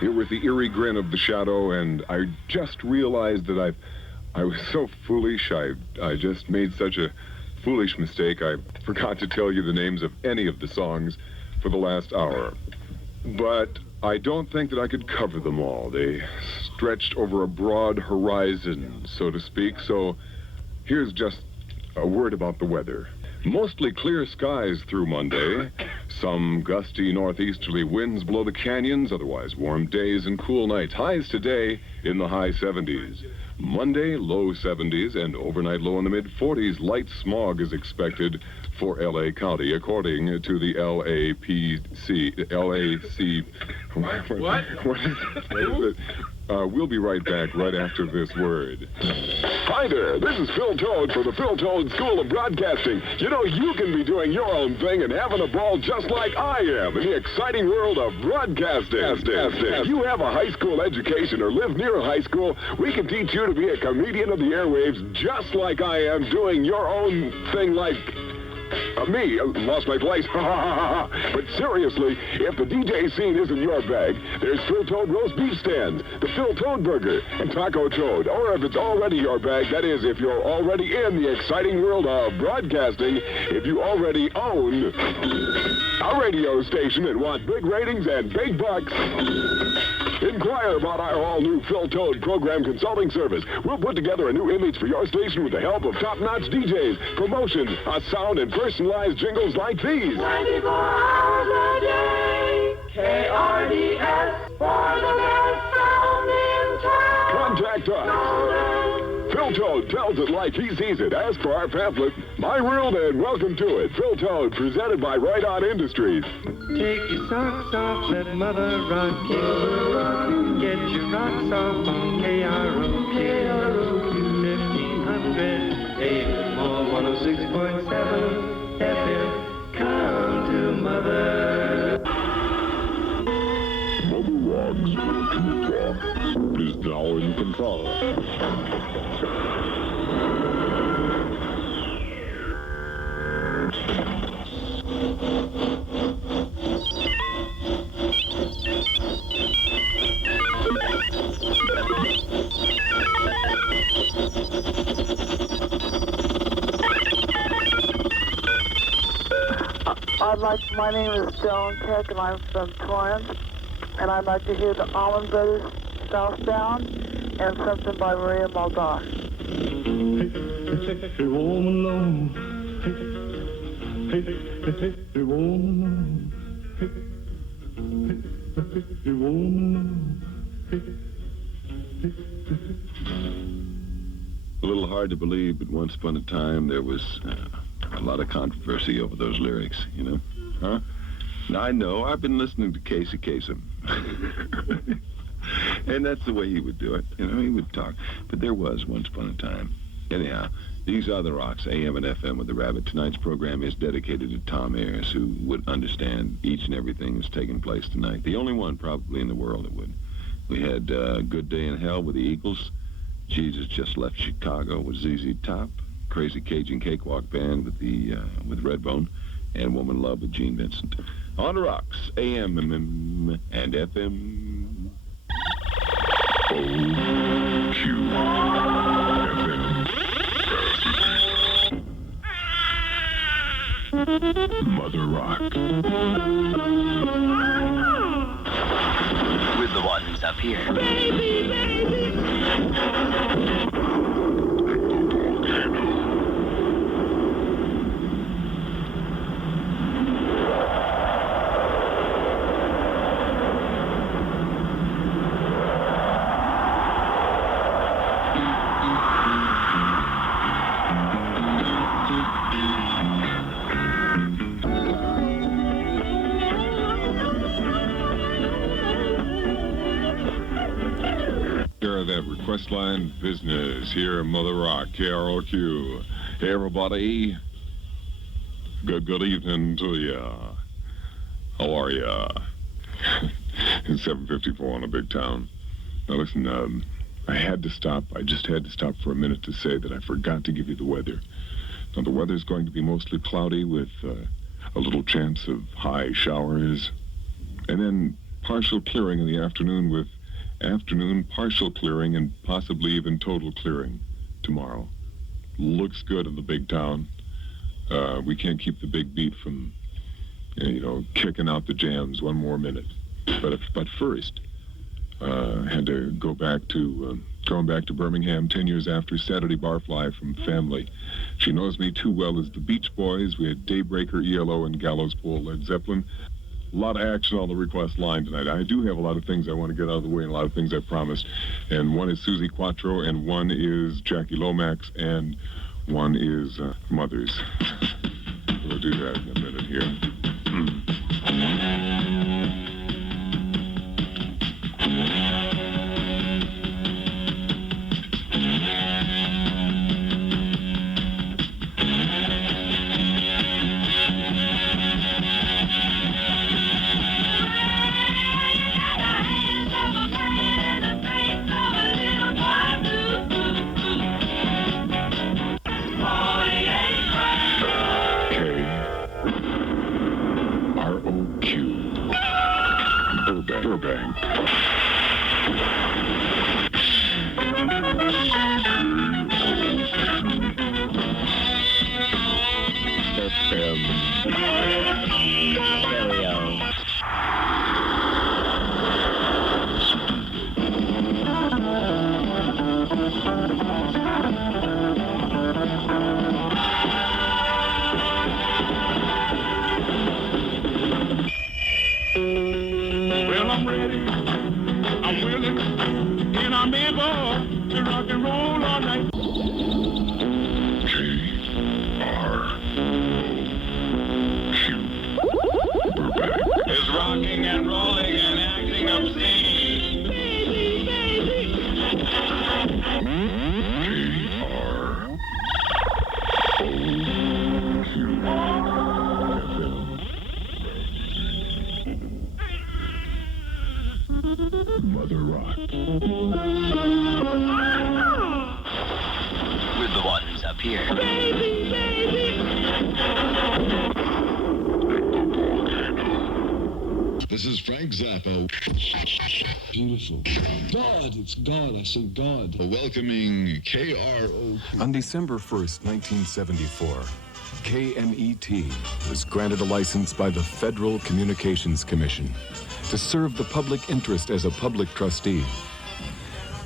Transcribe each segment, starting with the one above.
Here with the eerie grin of the Shadoe, and I just realized that I was so foolish. I just made such a foolish mistake. I forgot to tell you the names of any of the songs for the last hour. But I don't think that I could cover them all. They stretched over a broad horizon, so to speak. So here's just a word about the weather. Mostly clear skies through Monday. Some gusty northeasterly winds blow the canyons, otherwise warm days and cool nights. Highs today in the high 70s. Monday, low 70s, and overnight low in the mid-40s. Light smog is expected for L.A. County, according to the LAPC. What? What is it? We'll be right back right after this word. Hi there, this is Phil Toad for the Phil Toad School of Broadcasting. You know, you can be doing your own thing and having a ball just like I am in the exciting world of broadcasting. If you have a high school education or live near a high school, we can teach you to be a comedian of the airwaves just like I am doing your own thing like... me, lost my place. But seriously, if the DJ scene isn't your bag, there's Phil Toad roast beef stands, the Phil Toad burger, and Taco Toad. Or if it's already your bag, that is, if you're already in the exciting world of broadcasting, if you already own a radio station and want big ratings and big bucks, inquire about our all-new Phil Toad program consulting service. We'll put together a new image for your station with the help of top-notch DJs, promotions, a sound, and personalized jingles like these. 24 hours a day, KRDS, for the best sound in town. Contact us. Phil Toad tells it like he sees it. Ask for our pamphlet, My World, and welcome to it. Phil Toad, presented by Right On Industries. Take your socks off, let Mother rock you. Get your rocks off on KROQ. 1500 AM or 106.7 FM. Come to Mother. Mother Rocks is now in control. My name is Joan Peck, and I'm from Torrance, and I'd like to hear the Allman Brothers Southbound and something by Maria Muldaur. Hey, woman alone. Hey, woman alone. Hey, woman alone. A little hard to believe, but once upon a time there was a lot of controversy over those lyrics, you know? Huh? Now, I know. I've been listening to Casey Kasem. And that's the way he would do it. You know, he would talk. But there was once upon a time. Anyhow, these are the Rocks, AM and FM with the Rabbit. Tonight's program is dedicated to Tom Ayers, who would understand each and everything that's taking place tonight. The only one probably in the world that would. We had Good Day in Hell with the Eagles. Jesus Just Left Chicago with ZZ Top. Crazy Cajun Cakewalk Band with Redbone. And Woman Love with Gene Vincent. On the Rocks, AM and FM. KROQ FM. Mother Rock. With the ones up here. Baby, baby. That request line business here at Mother Rock, KROQ. Hey, everybody. Good evening to ya. How are ya? It's 7:54 on a big town. Now, listen, I had to stop. I just had to stop for a minute to say that I forgot to give you the weather. Now, the weather's going to be mostly cloudy with a little chance of high showers. And then partial clearing in the afternoon with afternoon partial clearing and possibly even total clearing tomorrow. Looks good in the big town. We can't keep the big beat from, kicking out the jams one more minute. But first, had to go back to going back to Birmingham 10 years after Saturday Barfly from Family. She knows me too well as the Beach Boys. We had Daybreaker, ELO, and Gallows Pole, Led Zeppelin. A lot of action on the request line tonight. I do have a lot of things I want to get out of the way and a lot of things I promised. And one is Susie Quattro, and one is Jackie Lomax, and one is Mothers. We'll do that in a minute here. Burbank. FM. Stereo. Well, I'm ready, I'm willing, and I'm able to rock and roll all night. KROQ. Burbank. Is rocking and rolling and acting obscene. Baby, baby. Mother Rock. With the buttons up here. Baby, baby. This is Frank Zappa. Beautiful. God, it's God. I say God. Welcoming KROQ. On December 1st, 1974, KMET was granted a license by the Federal Communications Commission to serve the public interest as a public trustee.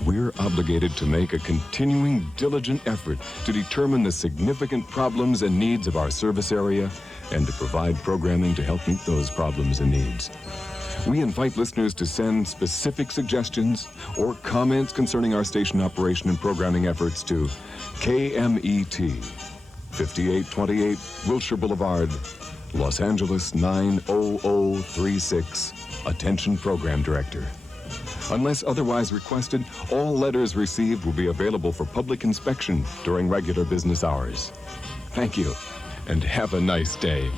We're obligated to make a continuing, diligent effort to determine the significant problems and needs of our service area and to provide programming to help meet those problems and needs. We invite listeners to send specific suggestions or comments concerning our station operation and programming efforts to KMET, 5828 Wilshire Boulevard, Los Angeles 90036. Attention Program Director. Unless otherwise requested, all letters received will be available for public inspection during regular business hours. Thank you, and have a nice day.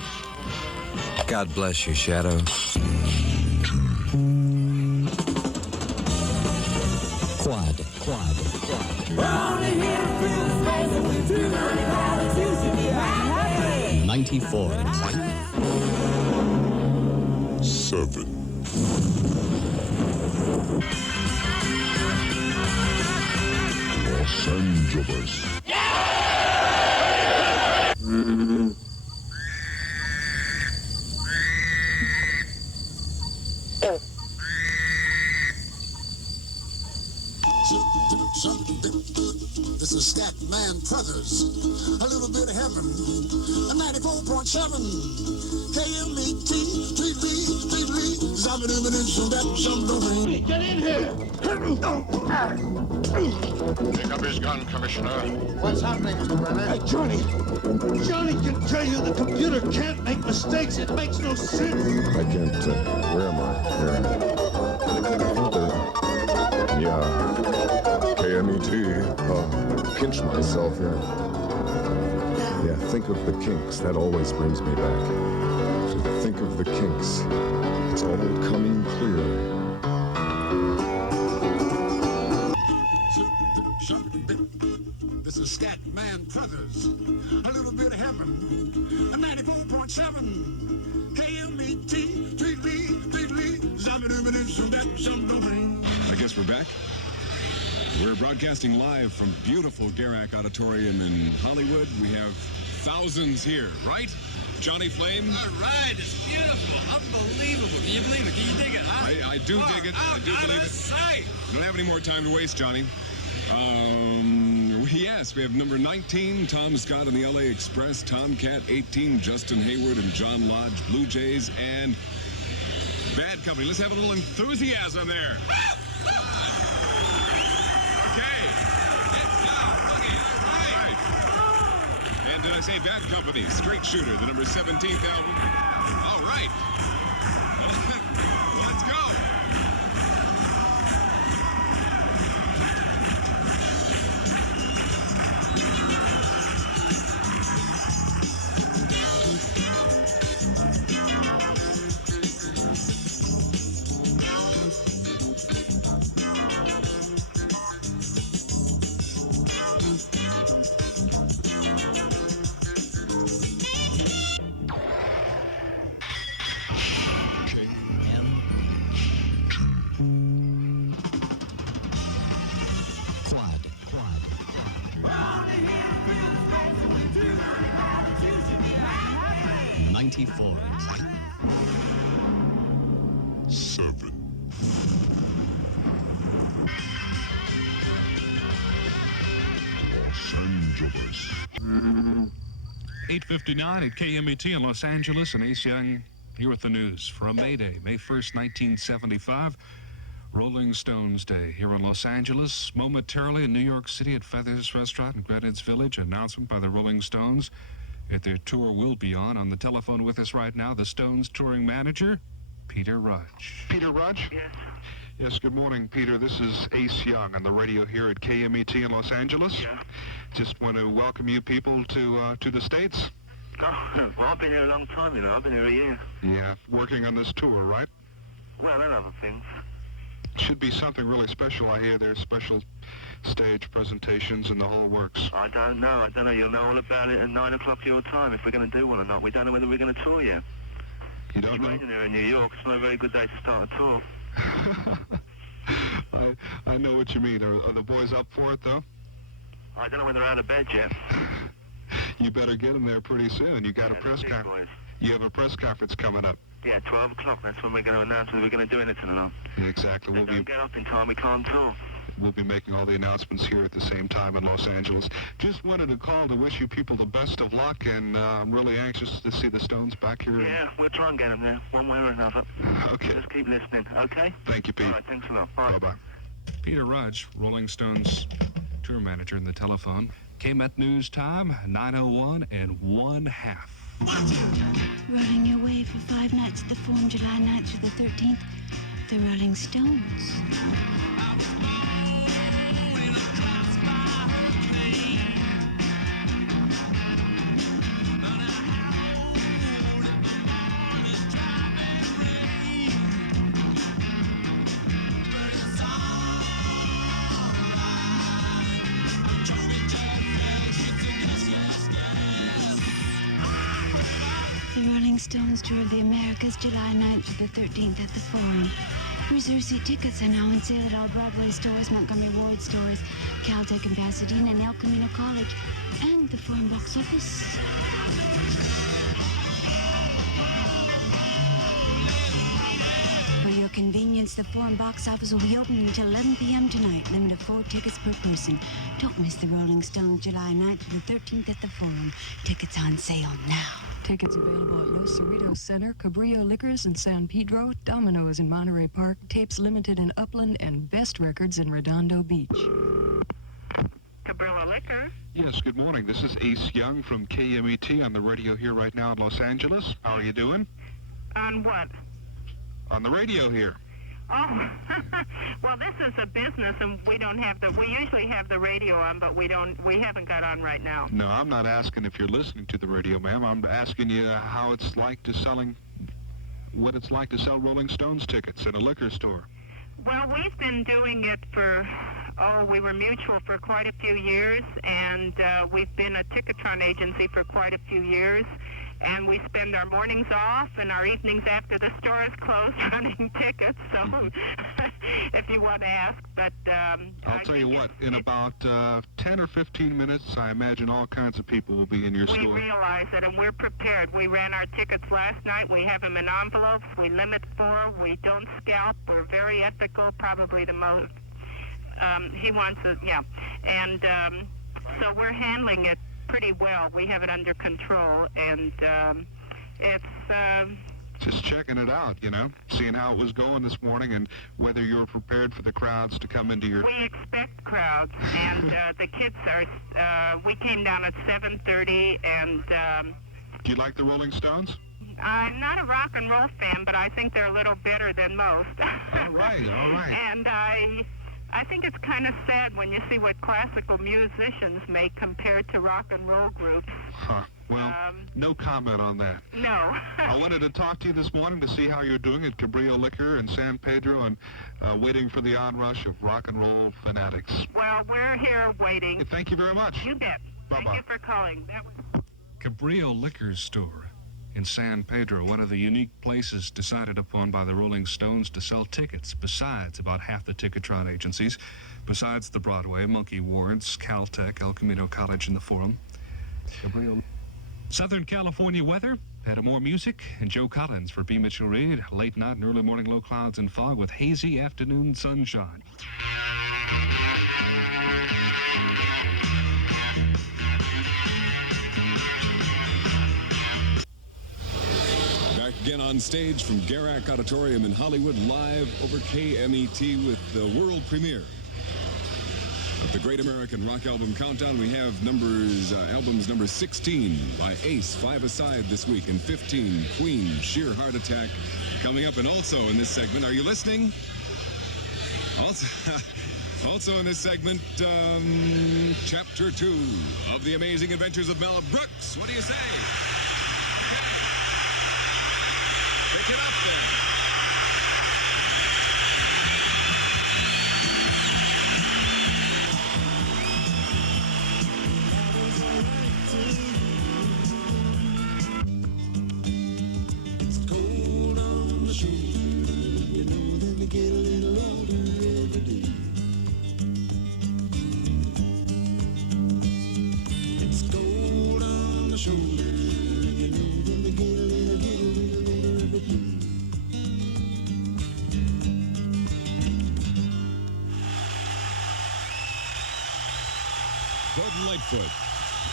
God bless you, Shadow. Quad. 94. 7. Los Angeles. This is Scatman Brothers. A little bit of heaven. A 94.7. KMET. Tweedly. Get in here. Pick up his gun, Commissioner. What's happening, Mr. Brennan? Hey, Johnny can tell you the computer can't make mistakes. It makes no sense. I can't, where am I? Here. Yeah. KMET. Pinch myself here. Yeah, think of the Kinks. That always brings me back. So think of the Kinks. It's all coming clear. This is Scatman Brothers. A little bit of heaven. A 94.7. KMET. Tweedly. Guess we're back. We're broadcasting live from beautiful KROQ Auditorium in Hollywood. We have thousands here, right? Johnny Flame? All right, it's beautiful, unbelievable. Can you believe it? Can you dig it, huh? I do dig it. I do believe it. Sight. We don't have any more time to waste, Johnny. Yes, we have number 19, Tom Scott and the LA Express, Tomcat 18, Justin Hayward and John Lodge, Blue Jays, and Bad Company. Let's have a little enthusiasm there. Okay. All right. And did I say Bad Company? Straight Shooter, the number 17th album. All right. Let's go. Los Angeles. 8:59 at KMET in Los Angeles, and Ace Young here with the news for a May Day, May 1st, 1975, Rolling Stones Day here in Los Angeles. Momentarily in New York City at Feathers Restaurant in Greenwich Village, announcement by the Rolling Stones that their tour will be on the telephone with us right now, the Stones touring manager, Peter Rudge. Peter Rudge? Yes. Yes, good morning, Peter. This is Ace Young on the radio here at KMET in Los Angeles. Yeah. Just want to welcome you people to the States. Oh, well, I've been here a long time, you know. I've been here a year. Yeah, working on this tour, right? Well, and other things. Should be something really special. I hear there's special stage presentations and the whole works. I don't know. You'll know all about it at 9 o'clock your time if we're going to do one or not. We don't know whether we're going to tour yet. You don't know? It's raining here in New York. It's not a very good day to start a tour. I know what you mean. Are the boys up for it, though? I don't know whether they're out of bed yet. You better get them there pretty soon. You got a press conference. You have a press conference coming up. Yeah, 12 o'clock. That's when we're going to announce whether we're going to do anything or not. Yeah, exactly. We'll get up in time. We can't tour. We'll be making all the announcements here at the same time in Los Angeles. Just wanted to call to wish you people the best of luck, and I'm really anxious to see the Stones back here. Yeah, we'll try and get them there, one way or another. Okay. Just keep listening, okay? Thank you, Pete. All right, thanks a lot. Bye. Bye-bye. Peter Rudge, Rolling Stones tour manager, in the telephone. KMET News Time, 9:01 and 1/2. Running your way for 5 nights at the Forum, July 9th through the 13th, the Rolling Stones. Stones Tour of the Americas, July 9th to the 13th at the Forum. Reserve seat tickets are now on sale at all Broadway stores, Montgomery Ward stores, Caltech in Pasadena, and El Camino College, and the Forum box office. For your convenience, the Forum box office will be open until 11 p.m. tonight. Limit of 4 tickets per person. Don't miss the Rolling Stones, July 9th to the 13th at the Forum. Tickets on sale now. Tickets available at Los Cerritos Center, Cabrillo Liquors in San Pedro, Domino's in Monterey Park, Tapes Limited in Upland, and Best Records in Redondo Beach. Cabrillo Liquor? Yes, good morning. This is Ace Young from KMET on the radio here right now in Los Angeles. How are you doing? On what? On the radio here. Oh, well, this is a business, and we don't have we usually have the radio on, but we haven't got on right now. No, I'm not asking if you're listening to the radio, ma'am. I'm asking you what it's like to sell Rolling Stones tickets at a liquor store. Well, we've been doing it we were mutual for quite a few years, and we've been a Ticketron agency for quite a few years. And we spend our mornings off and our evenings after the store is closed running tickets. So if you want to ask, but I'll tell you what, in about 10 or 15 minutes, I imagine all kinds of people will be in your store. We realize it, and we're prepared. We ran our tickets last night. We have them in envelopes. We limit 4. We don't scalp. We're very ethical, probably the most. He wants it, yeah. And so we're handling it pretty well. We have it under control, and it's... Just checking it out, you know, seeing how it was going this morning and whether you were prepared for the crowds to come into your... We expect crowds, and the kids are... we came down at 7:30, and... Do you like the Rolling Stones? I'm not a rock and roll fan, but I think they're a little better than most. All right. And I think it's kind of sad when you see what classical musicians make compared to rock and roll groups. Huh. Well, no comment on that. No. I wanted to talk to you this morning to see how you're doing at Cabrillo Liquor in San Pedro and waiting for the onrush of rock and roll fanatics. Well, we're here waiting. Thank you very much. You bet. Bye-bye. Thank you for calling. That was... Cabrillo Liquor Store in San Pedro, one of the unique places decided upon by the Rolling Stones to sell tickets, besides about half the Ticketron agencies, besides the Broadway, Monkey Wards, Caltech, El Camino College, and the Forum. Cabrillo. Southern California weather, had more music, and Joe Collins for B. Mitchell Reed. Late night and early morning low clouds and fog with hazy afternoon sunshine. Back again on stage from KROQ Auditorium in Hollywood, live over KMET with the world premiere of the Great American Rock Album Countdown. We have albums number 16 by Ace, 5 Aside this week, and 15, Queen, Sheer Heart Attack, coming up. And also in this segment, are you listening? Also in this segment, Chapter 2 of The Amazing Adventures of Mel Brooks. What do you say? Okay. Pick it up then.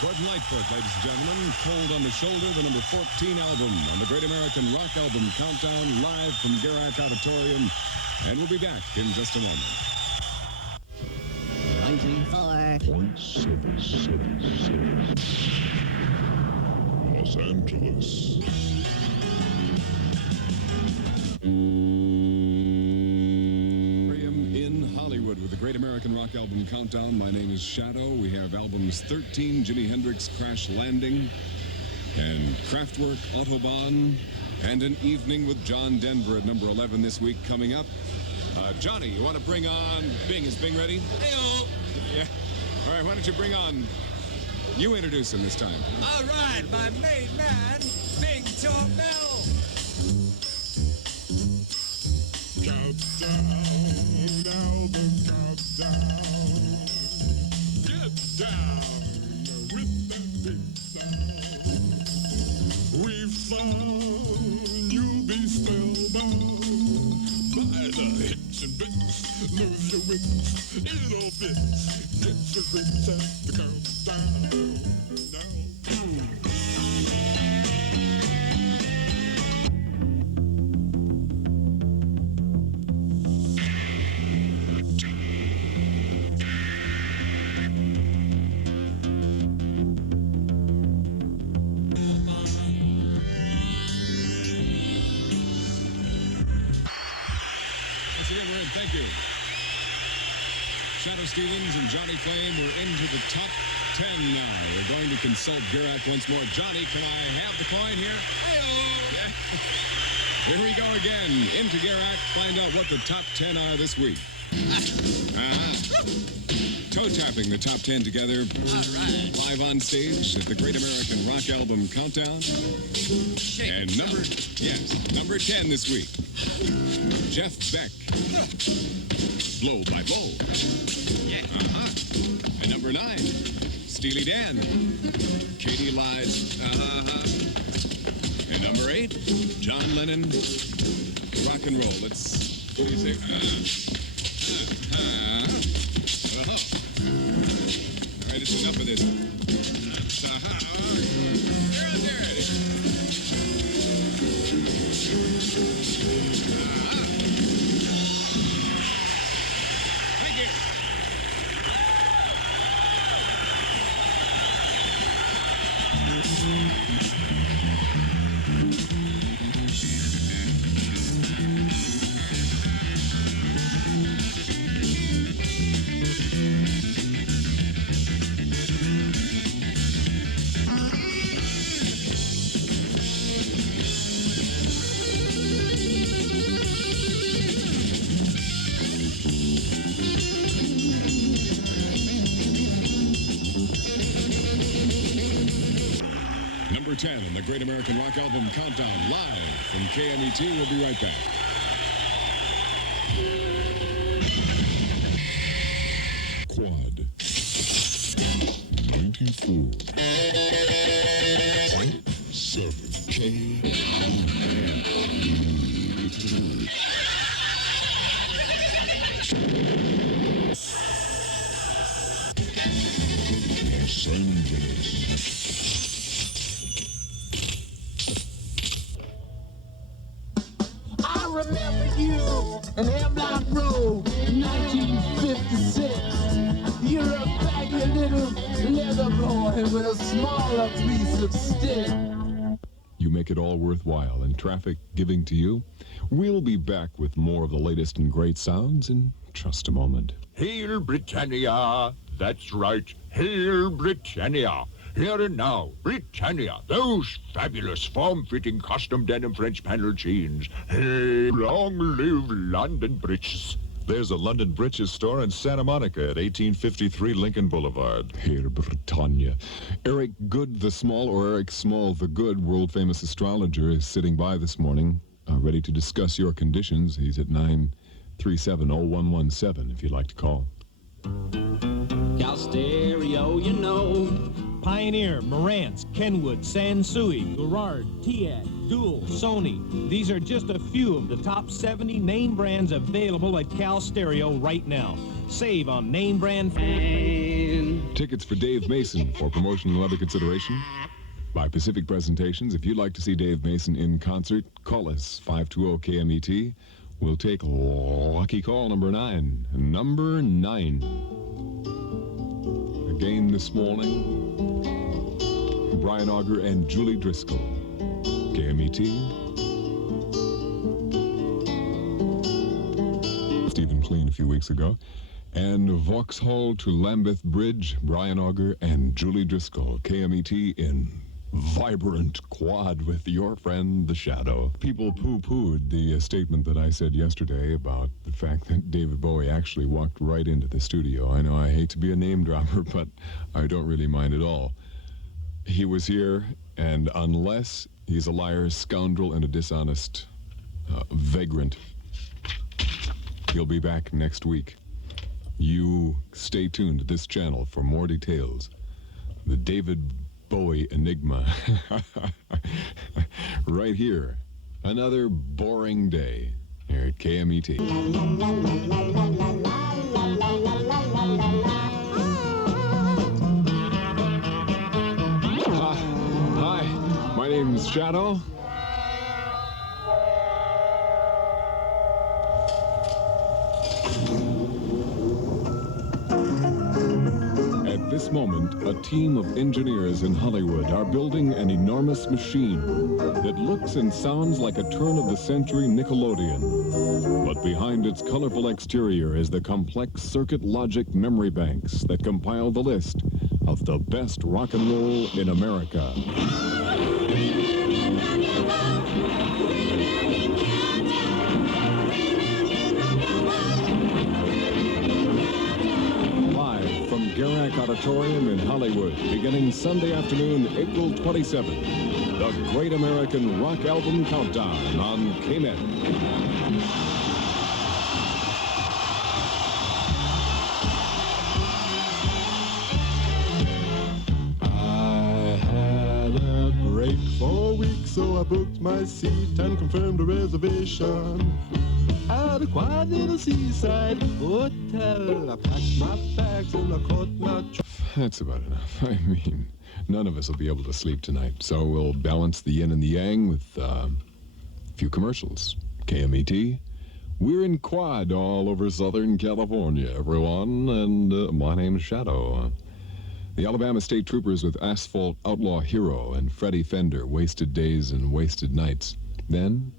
Gordon Lightfoot, ladies and gentlemen, Cold on the Shoulder, the number 14 album on the Great American Rock Album Countdown, live from KROQ Auditorium. And we'll be back in just a moment. 134.776 Los Angeles. In Hollywood with the Great American Rock Album Countdown. My name is Shadoe. We have albums 13, Jimi Hendrix, Crash Landing, and Kraftwerk, Autobahn, and An Evening with John Denver at number 11 this week coming up. Johnny, you want to bring on Bing? Is Bing ready? Hey-o. Yeah. All right, why don't you bring on... You introduce him this time. All right, my main man, Bing Tormel. Countdown, album countdown. Get down with the big sound. We found you'll be spellbound by the hits and bits. Lose your wits, it all fits. Get your grits at the countdown. Now. Thank you. Shadoe Stevens and Johnny Flame, we're into the top 10 now. We're going to consult KROQ once more. Johnny, can I have the coin here? Hey-oh. Yeah. Here we go again. Into KROQ, find out what the top 10 are this week. toe-tapping the top 10 together. All right. Live on stage at the Great American Rock Album Countdown. And number 10 this week, Jeff Beck. Blow by Blow. Yeah. And number 9, Steely Dan. Katie Lies. And number 8, John Lennon. Rock and roll. What do you say? All right, it's enough of this. There it is. Thank you. Number 10 in the Great American Rock Album Countdown, live from KMET. We'll be right back. Quad 94.7 Los Angeles. Remember you in Hemlock Road in 1956. You're a baggy little leather boy with a smaller piece of stick. You make it all worthwhile and traffic giving to you. We'll be back with more of the latest and great sounds in just a moment. Hail Britannia! That's right, Hail Britannia! Here and now, Britannia, those fabulous form-fitting custom denim French panel jeans. Hey, long live London Breeches. There's a London Breeches store in Santa Monica at 1853 Lincoln Boulevard. Hail Britannia. Eric Good the Small, or Eric Small the Good, world-famous astrologer, is sitting by this morning, ready to discuss your conditions. He's at 937-0117 if you'd like to call. Cal Stereo, you know. Pioneer, Marantz, Kenwood, Sansui, Garrard, Tiat, Dual, Sony. These are just a few of the top 70 name brands available at Cal Stereo right now. Save on name brand. Tickets for Dave Mason for promotion and other consideration by Pacific Presentations. If you'd like to see Dave Mason in concert, call us 520-KMET. We'll take lucky call number 9. Number 9. Again this morning, Brian Auger and Julie Driscoll. KMET. Stephen Clean a few weeks ago. And Vauxhall to Lambeth Bridge, Brian Auger and Julie Driscoll. KMET in vibrant quad with your friend, the Shadoe. People poo-pooed the statement that I said yesterday about the fact that David Bowie actually walked right into the studio. I know I hate to be a name dropper, but I don't really mind at all. He was here, and unless he's a liar, scoundrel, and a dishonest vagrant, he'll be back next week. You stay tuned to this channel for more details. The David Bowie enigma. Right here. Another boring day here at KMET. Hi, my name's Shadoe. At this moment, a team of engineers in Hollywood are building an enormous machine that looks and sounds like a turn-of-the-century Nickelodeon. But behind its colorful exterior is the complex circuit logic memory banks that compile the list of the best rock and roll in America. Auditorium in Hollywood, beginning Sunday afternoon, April 27th. The Great American Rock Album Countdown on KMET. Break for a week, so I booked my seat and confirmed a reservation at a quiet little seaside hotel. I packed my bags and I caught my... That's about enough. I mean, none of us will be able to sleep tonight, so we'll balance the yin and the yang with a few commercials. KMET, we're in quad all over Southern California, everyone, and my name's Shadoe. The Alabama State Troopers with Asphalt Outlaw Hero and Freddie Fender, Wasted Days and Wasted Nights. Then,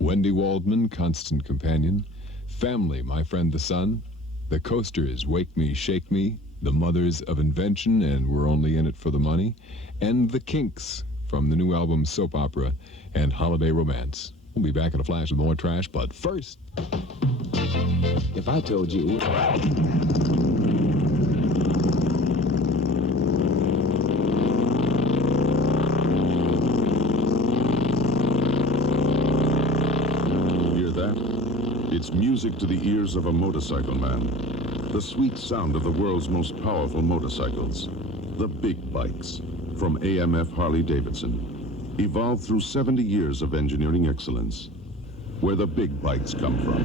Wendy Waldman, Constant Companion. Family, My Friend the Sun. The Coasters, Wake Me, Shake Me. The Mothers of Invention, and We're Only in It for the Money. And The Kinks, from the new album Soap Opera and Holiday Romance. We'll be back in a flash with more trash, but first... If I told you... It's music to the ears of a motorcycle man. The sweet sound of the world's most powerful motorcycles. The big bikes from AMF Harley-Davidson. Evolved through 70 years of engineering excellence. Where the big bikes come from.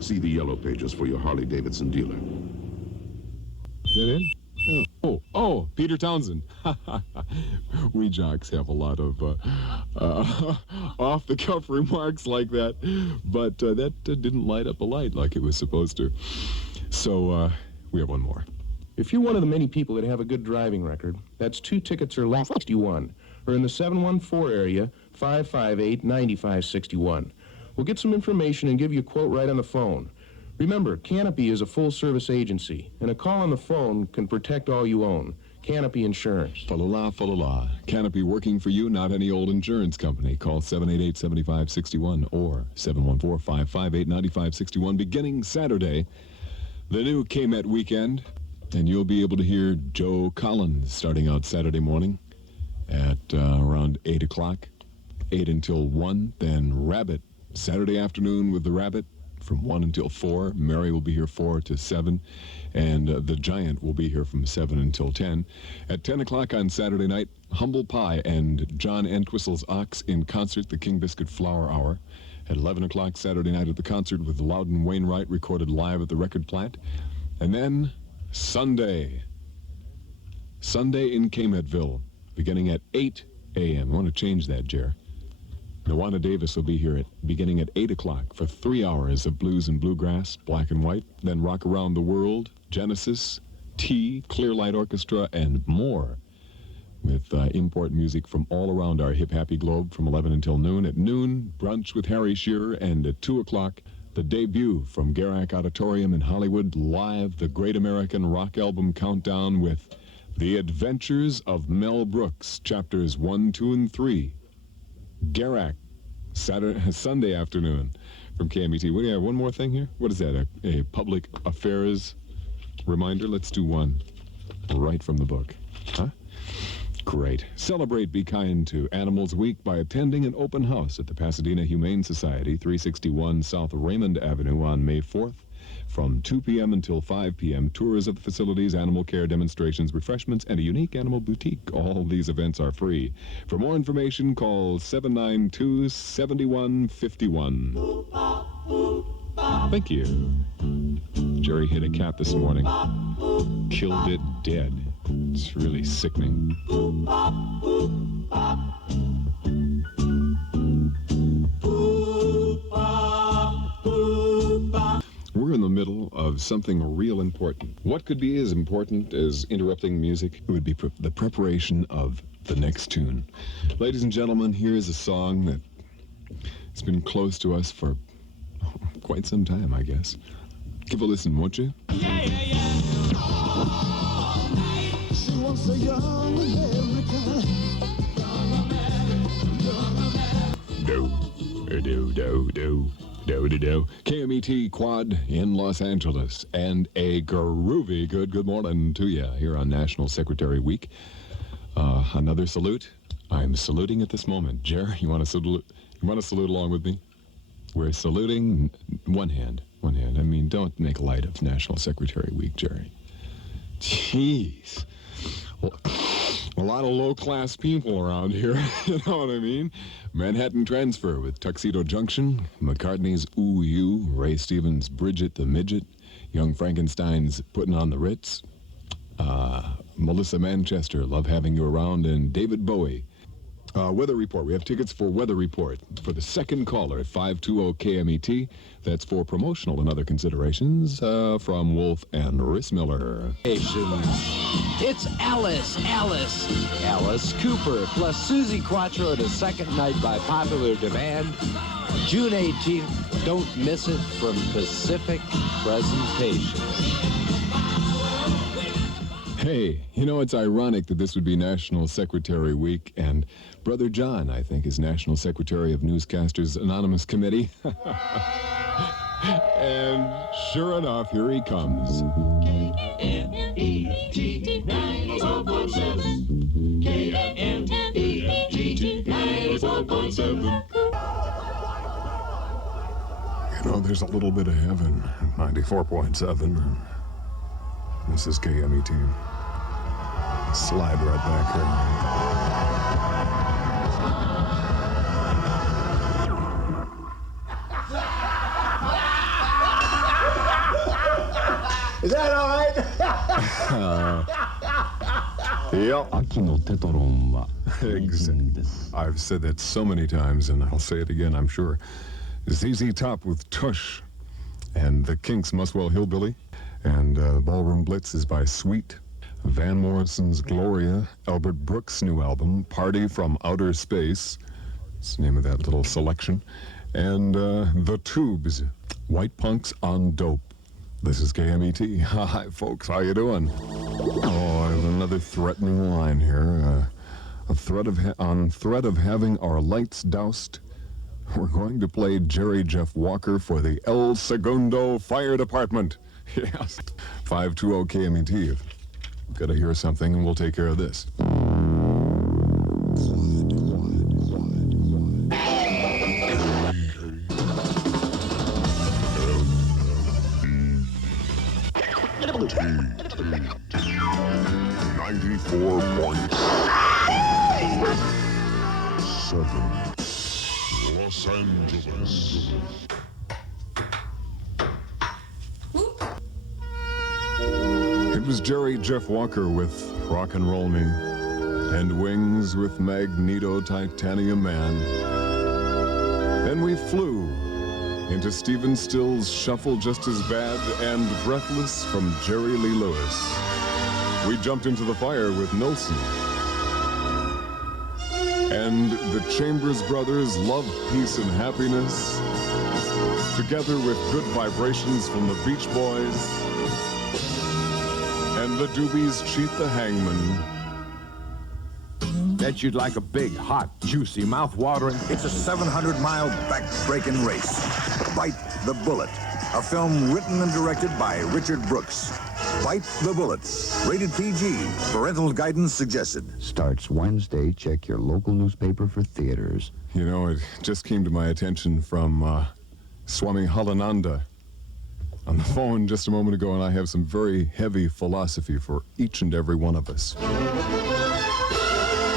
See the yellow pages for your Harley-Davidson dealer. Is that it? Oh, Peter Townsend. We jocks have a lot of off-the-cuff remarks like that, but that didn't light up a light like it was supposed to. So, we have one more. If you're one of the many people that have a good driving record, that's 2 tickets or less you won, or in the 714 area, 558-9561. We'll get some information and give you a quote right on the phone. Remember, Canopy is a full-service agency, and a call on the phone can protect all you own. Canopy Insurance. Fa-la-la, fa-la-la. Canopy working for you, not any old insurance company. Call 788-7561 or 714-558-9561 beginning Saturday, the new KMET weekend, and you'll be able to hear Joe Collins starting out Saturday morning at around 8 o'clock, 8 until 1, then Rabbit, Saturday afternoon with the Rabbit, from 1 until 4. Mary will be here 4 to 7, and the Giant will be here from 7 until 10. At 10 o'clock on Saturday night, Humble Pie and John Entwistle's Ox in concert, the King Biscuit Flower Hour. At 11 o'clock Saturday night at the concert with Loudon Wainwright, recorded live at the record plant. And then Sunday in KMETville, beginning at 8 a.m. I want to change that, Jer. Nawana Davis will be here beginning at 8 o'clock for 3 hours of blues and bluegrass, black and white, then Rock Around the World, Genesis, Tea, Clear Light Orchestra, and more, with import music from all around our hip-happy globe from 11 until noon. At noon, brunch with Harry Shearer, and at 2 o'clock, the debut from KROQ Auditorium in Hollywood, live, the Great American Rock Album Countdown with The Adventures of Mel Brooks, chapters 1, 2, and 3. KROQ, Sunday afternoon from KMET. What do you have? One more thing here? What is that? A public affairs reminder? Let's do one right from the book. Huh? Great. Celebrate Be Kind to Animals Week by attending an open house at the Pasadena Humane Society, 361 South Raymond Avenue on May 4th. From 2 p.m. until 5 p.m., tours of the facilities, animal care demonstrations, refreshments, and a unique animal boutique. All these events are free. For more information, call 792-7151. Thank you. Jerry hit a cat this morning. Killed it dead. It's really sickening. We're in the middle of something real important. What could be as important as interrupting music? It would be the preparation of the next tune. Ladies and gentlemen, here is a song that has been close to us for quite some time, I guess. Give a listen, won't you? Yeah, yeah, yeah. She wants a young American. Do, do, do, do. Do-de-do. KMET Quad in Los Angeles. And a groovy good morning to you here on National Secretary Week. Another salute. I'm saluting at this moment. Jerry, you want to salute? You want to salute along with me? We're saluting one hand. I mean, don't make light of National Secretary Week, Jerry. Jeez. Well, a lot of low-class people around here, you know what I mean? Manhattan Transfer with Tuxedo Junction, McCartney's Ooh You, Ray Stevens' Bridget the Midget, Young Frankenstein's Putting on the Ritz, Melissa Manchester, Love Having You Around, and David Bowie. Weather Report. We have tickets for Weather Report for the second caller at 520 KMET. That's for promotional and other considerations from Wolf and Rissmiller. It's Alice Cooper plus Susie Quattro at a second night by popular demand. June 18th. Don't miss it from Pacific Presentation. Hey, you know, it's ironic that this would be National Secretary Week, and Brother John, I think, is National Secretary of Newscasters Anonymous Committee. And sure enough, here he comes. KMET 94.7. KMET 94.7. You know, there's a little bit of heaven. 94.7. This is KMET. Slide right back here. Is that all right? Yep. I've said that so many times, and I'll say it again, I'm sure. ZZ Top with Tush, and the Kinks' Muswell Hillbilly, and Ballroom Blitz is by Sweet. Van Morrison's Gloria, Albert Brooks' new album, Party from Outer Space. It's the name of that little selection. And The Tubes, White Punks on Dope. This is KMET. Hi, folks. How you doing? Oh, I have another threatening line here. On threat of having our lights doused, we're going to play Jerry Jeff Walker for the El Segundo Fire Department. Yes. 520 KMET. Got to hear something, and we'll take care of this. Los Angeles. It was Jerry Jeff Walker with Rock and Roll Me, and Wings with Magneto Titanium Man. Then we flew into Stephen Still's Shuffle Just As Bad and Breathless from Jerry Lee Lewis. We jumped into the fire with Nilsson. And the Chambers Brothers' Love, Peace, and Happiness, together with Good Vibrations from the Beach Boys, and the Doobies' Cheat the Hangman. Bet you'd like a big, hot, juicy, mouth-watering. It's a 700-mile back-breaking race. Bite the Bullet, a film written and directed by Richard Brooks. Bite the Bullet, rated PG, parental guidance suggested. Starts Wednesday. Check your local newspaper for theaters. You know, it just came to my attention from Swami Halananda on the phone just a moment ago, and I have some very heavy philosophy for each and every one of us.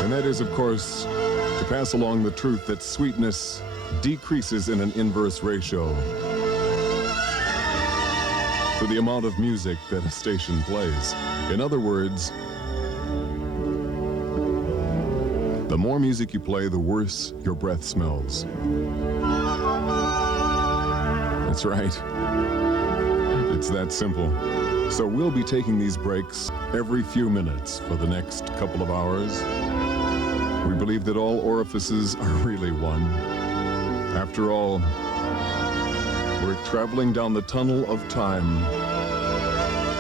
And that is, of course, to pass along the truth that sweetness decreases in an inverse ratio to the amount of music that a station plays. In other words, the more music you play, the worse your breath smells. That's right. It's that simple. So we'll be taking these breaks every few minutes for the next couple of hours. We believe that all orifices are really one. After all, we're traveling down the tunnel of time.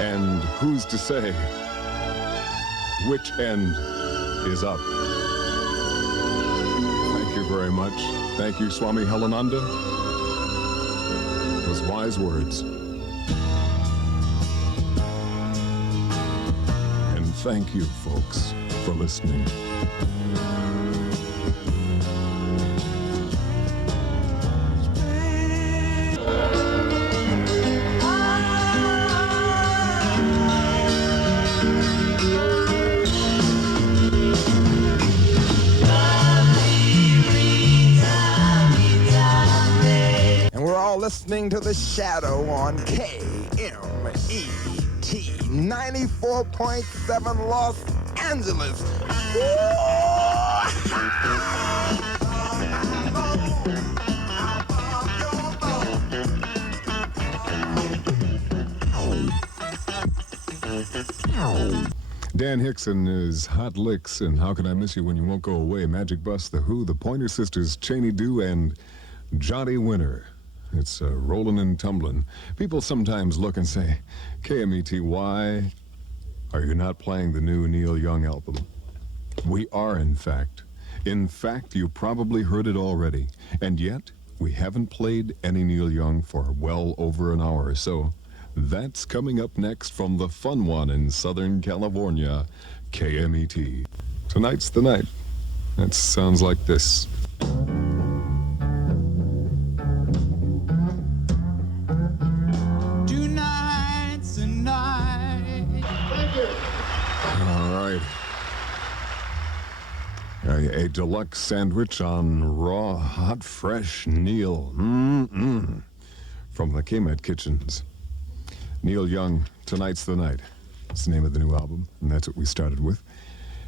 And who's to say which end is up? Thank you very much. Thank you, Swami Halananda. Those wise words. And thank you, folks, for listening. Listening to the Shadow on KMET 94.7 Los Angeles. Dan Hickson is Hot Licks and How Can I Miss You When You Won't Go Away, Magic Bus, The Who, the Pointer Sisters, Cheney Do, and Johnny Winter. It's rollin' and tumblin'. People sometimes look and say, KMET, why are you not playing the new Neil Young album? We are, in fact. In fact, you probably heard it already. And yet, we haven't played any Neil Young for well over an hour. So that's coming up next from the fun one in Southern California, KMET. Tonight's the night. That sounds like this. A deluxe sandwich on raw, hot, fresh Neil. From the KMET kitchens. Neil Young, Tonight's the Night. It's the name of the new album, and that's what we started with.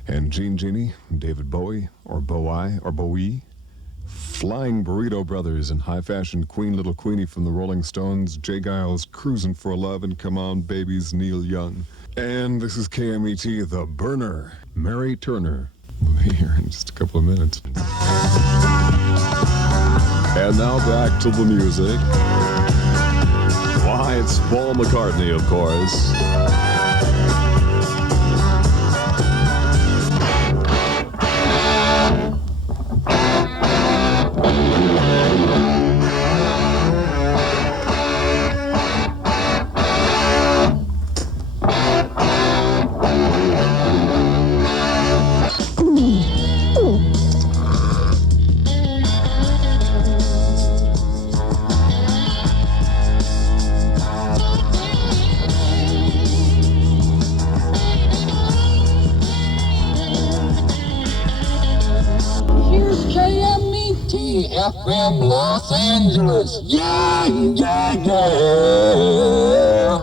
And Gene Genie, David Bowie, or Bowie, or Bowie, Flying Burrito Brothers, and High Fashion Queen, Little Queenie from the Rolling Stones, Jay Giles, Cruising for Love, and Come On Babies, Neil Young. And this is KMET, The Burner, Mary Turner. We'll be here in just a couple of minutes. And now back to the music. Why, it's Paul McCartney, of course. FM Los Angeles. Yeah, yeah, yeah.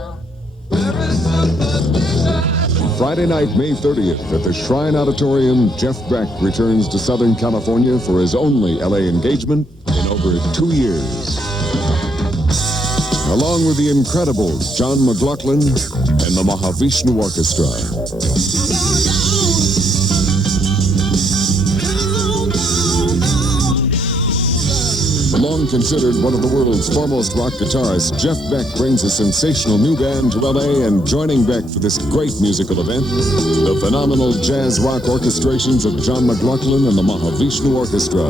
Friday night, May 30th, at the Shrine Auditorium, Jeff Beck returns to Southern California for his only LA engagement in over 2 years. Along with the Incredibles, John McLaughlin, and the Mahavishnu Orchestra. Long considered one of the world's foremost rock guitarists, Jeff Beck brings a sensational new band to LA, and joining Beck for this great musical event, the phenomenal jazz rock orchestrations of John McLaughlin and the Mahavishnu Orchestra.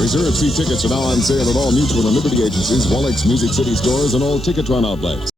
Reserve seat tickets are now on sale at all Mutual and Liberty agencies, Walleck's Music City stores, and all Ticketron outlets.